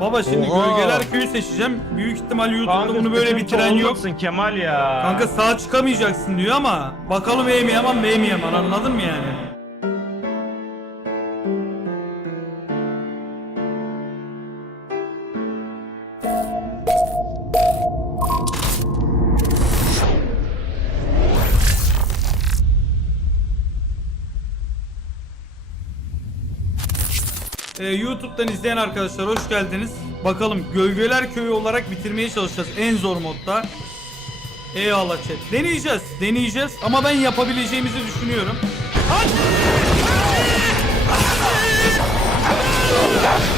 Baba şimdi Oha. Gölgeler Köyü seçeceğim. Büyük ihtimal YouTube'da bunu böyle bitiren yok. Kemal ya. Kanka sağ çıkamayacaksın diyor ama bakalım E mi yaman anladın mı yani? Ee, YouTube'dan izleyen arkadaşlar hoş geldiniz. Bakalım Gölgeler Köyü olarak bitirmeye çalışacağız en zor modda. Eyvallah chat. Deneyeceğiz, deneyeceğiz ama ben yapabileceğimizi düşünüyorum. Gotta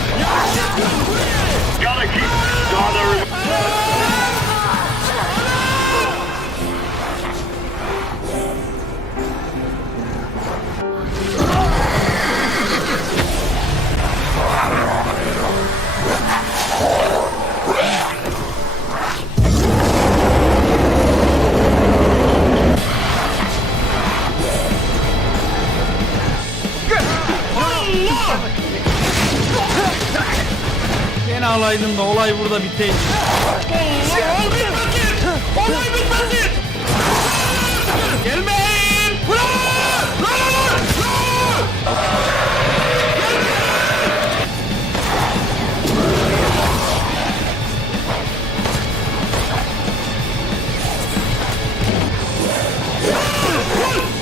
Gene alaydım da olay burada biteydi. Olay bitmesin! Gelmeyin!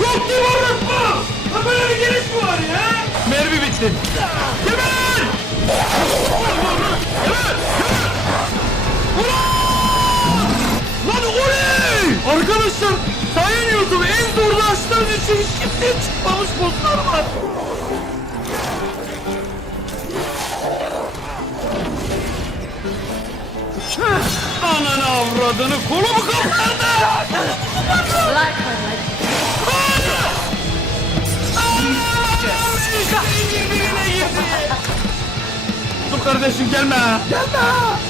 Yok ki var mı? Ha böyle bir geliş mi var ya? Mermi bitti. Geber! Arkadaşlar sayın YouTube en zorlu açtığınız için hiç kimseye çıkmamış bosslar var. Ananı avradını kolumu girdi. Dur kardeşim gelme. Gelme.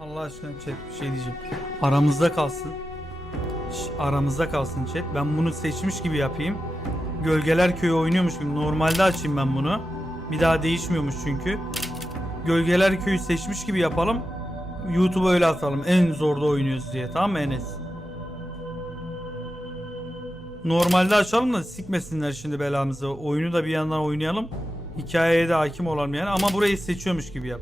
Allah aşkına chat bir şey diyeceğim. Aramızda kalsın. Şş, aramızda kalsın chat. Ben bunu seçmiş gibi yapayım. Gölgeler Köyü oynuyormuş gibi. Normalde açayım ben bunu. Bir daha değişmiyormuş çünkü. Gölgeler Köyü seçmiş gibi yapalım. YouTube'a öyle atalım. En zorda oynuyoruz diye. Tamam mı Enes? Normalde açalım da sikmesinler şimdi belamızı. Oyunu da bir yandan oynayalım. Hikayeye de hakim olalım yani. Ama burayı seçiyormuş gibi yap.